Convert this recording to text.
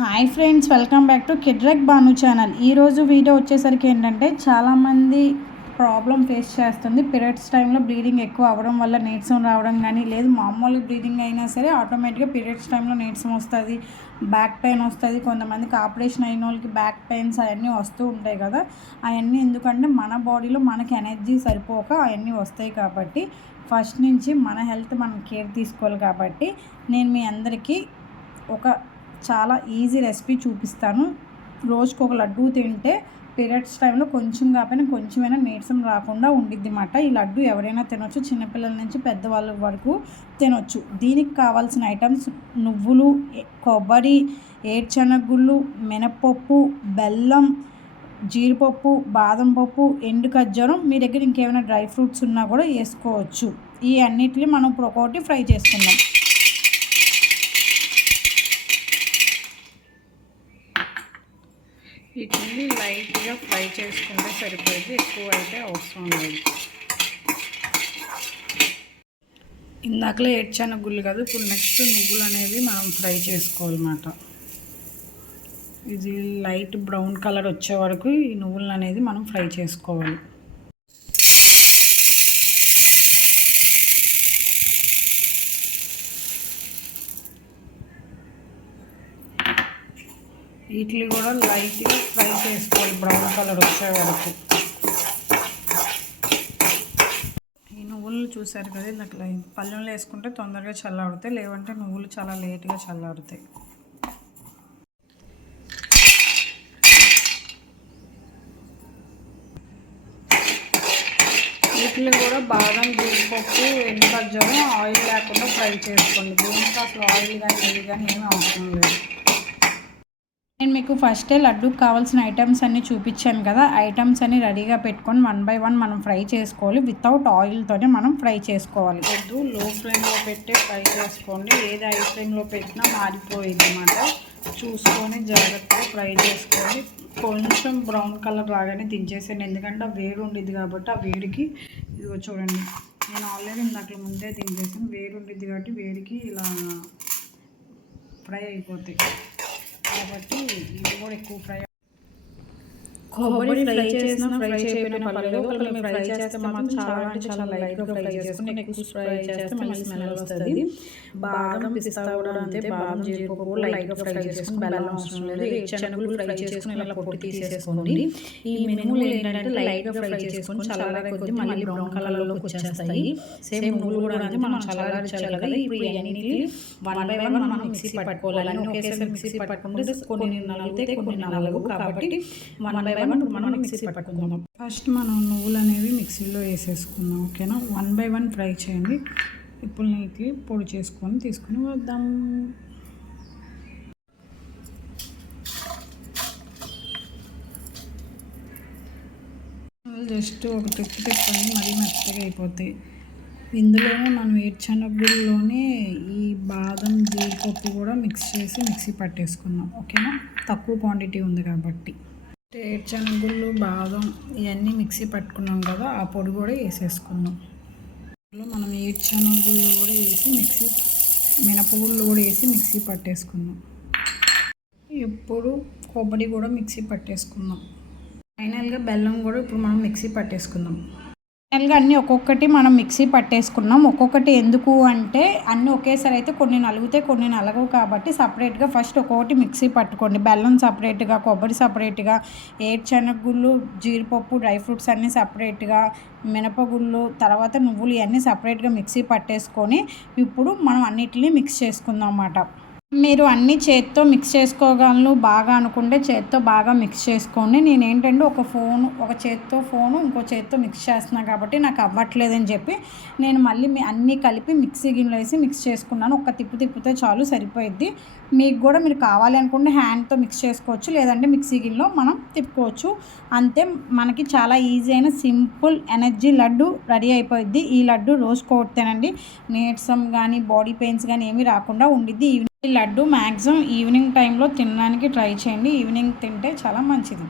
Hi friends, welcome back to కిడ్రెక్ Banu channel. ఈరోజు video వచ్చేసరికి ఏంటంటే చాలామంది ప్రాబ్లం ఫేస్ చేస్తుంది. పీరియడ్స్ టైంలో బ్లీడింగ్ ఎక్కువ అవ్వడం వల్ల నీరసం రావడం కానీ, లేదు మామూలు బ్లీడింగ్ అయినా సరే ఆటోమేటిక్గా పీరియడ్స్ టైంలో నీరసం వస్తుంది, బ్యాక్ పెయిన్ వస్తుంది. కొంతమందికి ఆపరేషన్ అయిన వాళ్ళకి బ్యాక్ పెయిన్స్ అవన్నీ వస్తూ ఉంటాయి కదా. అవన్నీ ఎందుకంటే మన బాడీలో మనకి ఎనర్జీ సరిపోక అవన్నీ వస్తాయి. కాబట్టి ఫస్ట్ నుంచి మన హెల్త్ మనం కేర్ తీసుకోవాలి. కాబట్టి నేను మీ అందరికీ ఒక చాలా ఈజీ రెసిపీ చూపిస్తాను. రోజుకు ఒక లడ్డూ తింటే పీరియడ్స్ టైంలో కొంచెం కాకపోయినా కొంచెమైనా నీరసం రాకుండా ఉండిద్ది అన్నమాట. ఈ లడ్డు ఎవరైనా తినొచ్చు, చిన్నపిల్లల నుంచి పెద్దవాళ్ళ వరకు తినొచ్చు. దీనికి కావాల్సిన ఐటమ్స్ నువ్వులు, కొబ్బరి, ఏడ్చనగుళ్ళు, మినపప్పు, బెల్లం, జీడిపప్పు, బాదం పప్పు, ఎండు ఖర్జూరం. మీ దగ్గర ఇంకేమైనా డ్రై ఫ్రూట్స్ ఉన్నా కూడా వేసుకోవచ్చు. ఈ అన్నిటిని మనం ఇప్పుడు ఒక్కొక్కటి ఫ్రై చేసుకుందాం. వీటిని లైట్గా ఫ్రై చేసుకుంటే సరిపోయింది, ఎక్కువ అయితే అవసరం లేదు. ఇందాకలే ఏడ్చనగుళ్ళు కదా, ఇప్పుడు నెక్స్ట్ నువ్వులు అనేవి మనం ఫ్రై చేసుకోవాలన్నమాట. ఇది లైట్ బ్రౌన్ కలర్ వచ్చే వరకు ఈ నువ్వులు అనేది మనం ఫ్రై చేసుకోవాలి. వీటిని కూడా లైట్గా ఫ్రై చేసుకోవాలి బ్రౌన్ కలర్ వచ్చే వరకు. ఈ నువ్వులు చూసారు కదా, ఇలా పళ్ళెంలో వేసుకుంటే తొందరగా చల్లారుతాయి, లేవంటే నువ్వులు చాలా లేట్గా చల్లారుతాయి. వీటిని కూడా బాదం, జీడిపప్పు, ఎండు ఖర్జూరం ఆయిల్ లేకుండా ఫ్రై చేసుకోండి. దీనికి అసలు ఆయిల్ కానీ నెయ్యి కానీ ఏమీ అవసరం లేదు. నేను మీకు ఫస్టే లడ్డూకి కావాల్సిన ఐటమ్స్ అన్నీ చూపించాను కదా. ఐటమ్స్ అన్నీ రెడీగా పెట్టుకొని 1 బై 1 మనం ఫ్రై చేసుకోవాలి. వితౌట్ ఆయిల్తోనే మనం ఫ్రై చేసుకోవాలి. వద్దు, లో ఫ్లేమ్లో పెట్టి ఫ్రై చేసుకోండి. ఏది హై ఫ్లేమ్లో పెట్టినా మారిపోయింది అన్నమాట. చూసుకొని జాగ్రత్తగా ఫ్రై చేసుకోండి. కొంచెం బ్రౌన్ కలర్ రాగానే దించేసేయండి, ఎందుకంటే ఆ వేడి ఉండిద్ది కాబట్టి. ఆ వేడికి ఇదిగో చూడండి, నేను ఆల్రెడీ ఇందాక ముందే దించేసాను. వేడి ఉండిద్ది కాబట్టి వేడికి ఇలా ఫ్రై అయిపోతాయి. కాబట్టి ఇది కూడా ఎక్కువ ఫ్రై. కొబ్బరి ఫ్రై చేసిన ఫ్రై చేయకపోయినా పర్లేదు, ఒకవేళ మీరు ఫ్రై చేస్తే మాత్రం చాలా అంటే చాలా లైట్గా ఫ్రై చేసుకుని ఎక్కువ ఫ్రై చేస్తే మళ్ళీ స్మెల్ వస్తుంది. బాదం, పిస్తా కూడా అంతే. బాదం, జీడిపప్పు లైట్గా ఫ్రై చేసుకుని, బెల్లం అవసరం లేదు. శనగలు ఫ్రై చేసుకుని ఇలా పొట్టు తీసేసుకోండి. ఈ మినుములు ఏంటంటే లైట్గా ఫ్రై చేసుకొని చల్లారే కొద్ది మళ్ళీ బ్రౌన్ కలర్లోకి వచ్చేస్తాయి. సేమ్ నువ్వులు కూడా అంటే మనం చల్లారించాలి కదా. ఇప్పుడు ఇవన్నీ 1 బై 1 మనం మిక్సీ పట్టుకోవాలి. అన్నీ ఒకేసారి మిక్సీ పట్టుకుంటే కొన్ని నలుగుతాయి, కొన్ని నలగవు. కాబట్టి 1 బై 1 మనం మిక్సీ పట్టుకుందాం. ఫస్ట్ మనం నువ్వులు అనేవి మిక్సీలో వేసేసుకుందాం, ఓకేనా. 1 బై 1 ఫ్రై చేయండి. ఇప్పుడు నీట్లీ పొడి చేసుకొని తీసుకుని వద్దాం. జస్ట్ ఒక తిప్పండి, మరీ మెత్తగా అయిపోతాయి. ఇందులోనే మనం ఏడ్చనగుళ్ళలోనే ఈ బాదం, జీడిపప్పు కూడా మిక్స్ చేసి మిక్సీ పట్టేసుకుందాం, ఓకేనా. తక్కువ క్వాంటిటీ ఉంది కాబట్టి. ఏడ్చనగుళ్ళు, బాదం ఇవన్నీ మిక్సీ పట్టుకున్నాం కదా, ఆ పొడి కూడా వేసేసుకుందాం. మనం ఏడ్చనగుళ్ళు కూడా వేసి మినపగుళ్ళు కూడా వేసి మిక్సీ పట్టేసుకుందాం. ఇప్పుడు కొబ్బరి కూడా మిక్సీ పట్టేసుకుందాం. ఫైనల్గా బెల్లం కూడా ఇప్పుడు మనం మిక్సీ పట్టేసుకుందాం. ఫైనల్గా అన్నీ ఒక్కొక్కటి మనం మిక్సీ పట్టేసుకున్నాం. ఒక్కొక్కటి ఎందుకు అంటే అన్నీ ఒకేసారి అయితే కొన్ని నలుగుతాయి, కొన్ని నలగవు. కాబట్టి సపరేట్గా ఫస్ట్ ఒక్కొక్కటి మిక్సీ పట్టుకోండి. బెల్లం సపరేట్గా, కొబ్బరి సపరేట్గా, ఏడ్చనగుళ్ళు, జీడిపప్పు, డ్రై ఫ్రూట్స్ అన్నీ సపరేట్గా, మినపగుళ్ళు, తర్వాత నువ్వులు ఇవన్నీ సపరేట్గా మిక్సీ పట్టేసుకొని ఇప్పుడు మనం అన్నిటిని మిక్స్ చేసుకుందాం అన్నమాట. మీరు అన్నీ చేత్తో మిక్స్ చేసుకోగలను బాగా అనుకుంటే చేత్తో బాగా మిక్స్ చేసుకోండి. నేనేంటంటే ఒక చేత్తో ఫోను ఇంకో చేత్తో మిక్స్ చేస్తున్నాను కాబట్టి నాకు అవ్వట్లేదని చెప్పి నేను మళ్ళీ అన్నీ కలిపి మిక్సీ గిన్నెలో వేసి మిక్స్ చేసుకున్నాను. ఒక తిప్పితే చాలు, సరిపోయిద్ది. మీకు కూడా మీరు కావాలి అనుకుంటే హ్యాండ్తో మిక్స్ చేసుకోవచ్చు, లేదంటే మిక్సీ గిన్నెలో మనం తిప్పుకోవచ్చు. అంతే, మనకి చాలా ఈజీ అయిన సింపుల్ ఎనర్జీ లడ్డు రెడీ అయిపోయిద్ది. ఈ లడ్డు రోజుకోటి తినండి, నీరసం కానీ బాడీ పెయిన్స్ కానీ ఏమీ రాకుండా ఉండిద్ది. ఈ లడ్డు మ్యాక్సిమం ఈవినింగ్ టైంలో తినడానికి ట్రై చేయండి. ఈవినింగ్ తింటే చాలా మంచిది.